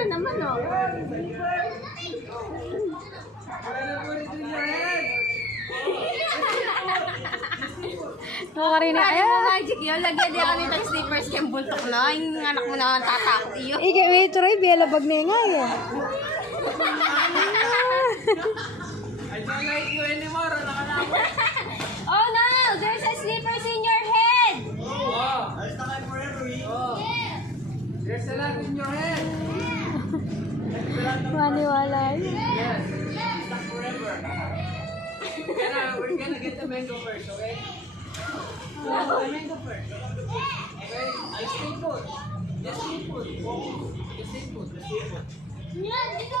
na naman, oh. Karina, Kaya mo magic yun. Lagyan din ako nito yung slippers kayong buntok na. Yung anak mo naman tatakot iyo. Ike, wait, Troy, bela bag na nga eh. I don't like you anymore. Oh no! There's a slippers in your head! Oh. Oh. There's a lot in your head. Maniwala yun. Yes. Stuck forever. We're gonna get the mango first, okay? The mango first. Okay? Just stay put. Just stay put. Just stay put. Just stay put. Mango.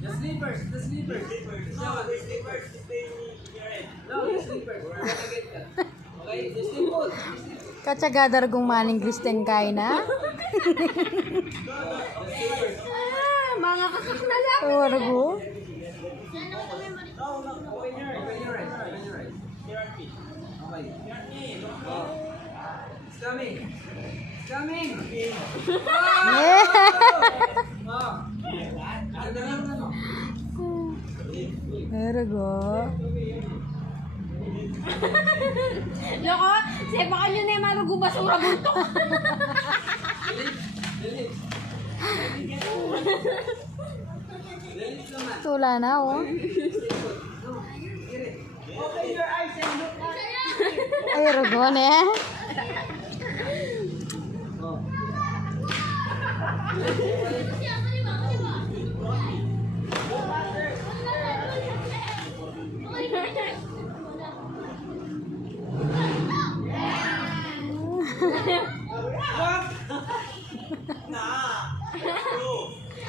The sleepers. The sleepers. No, the sleepers. No, the sleepers. We're gonna get that. Okay? Just stay put. Katsagadar kong maning Kristen kay na. Mga kakak na lang! Orgo. Open your eyes. Open your eyes. Okay. Oh. It's coming. It's coming. Yeah. Oh. Ano lang ano? Orgo. Loko, sepakan nyo na yung marugo basura buntok. Delete. Delete naman. Tula na, oh. Open your eyes and look at Ay, orgo na eh. Oh.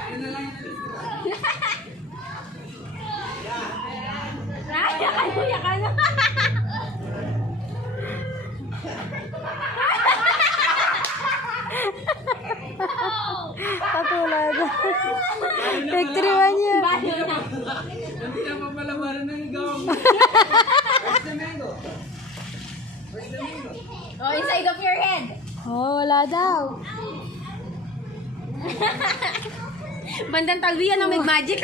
Ano lang yun? Yakan mo. Patulad. Victory man niya. Hindi na papalabaran ng igawang mo. Where's the mango? Where's the mango? Oh, inside of your head. Oh, wala daw. Bandang talbiyan ng magic.